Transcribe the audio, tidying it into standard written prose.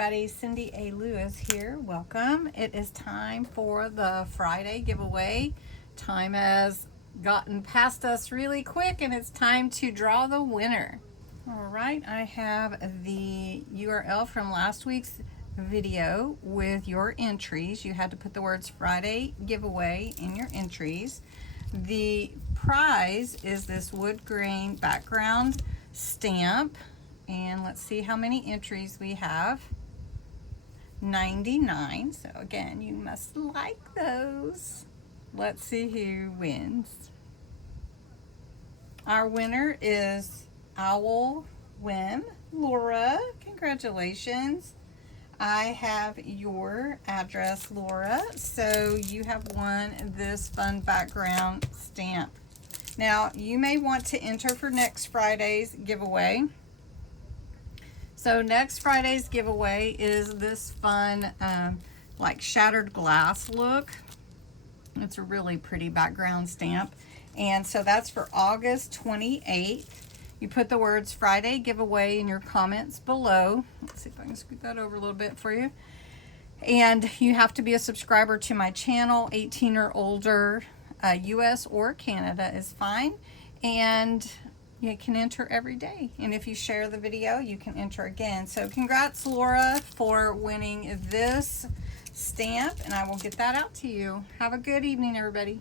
everybody, CindyALewis here. Welcome. It is time for the Friday giveaway. Time has gotten past us really quick and it's time to draw the winner. All right, I have the URL from last week's video with your entries. You had to put the words Friday giveaway in your entries. The prize is this wood grain background stamp. And let's see how many entries we have. 99. So again, you must like those. Let's see who wins. Our winner is Owl Whim. Laura, congratulations. I have your address, Laura. So you have won this fun background stamp. Now, you may want to enter for next Friday's giveaway. So next Friday's giveaway is this fun like shattered glass look. It's a really pretty background stamp. And so that's for August 28th. You put the words Friday giveaway in your comments below. Let's see if I can scoot that over a little bit for you. And you have to be a subscriber to my channel. 18 or older, US or Canada is fine. And you can enter every day, and if you share the video you can enter again. So congrats, Laura, for winning this stamp, and I will get that out to you. Have a good evening, everybody.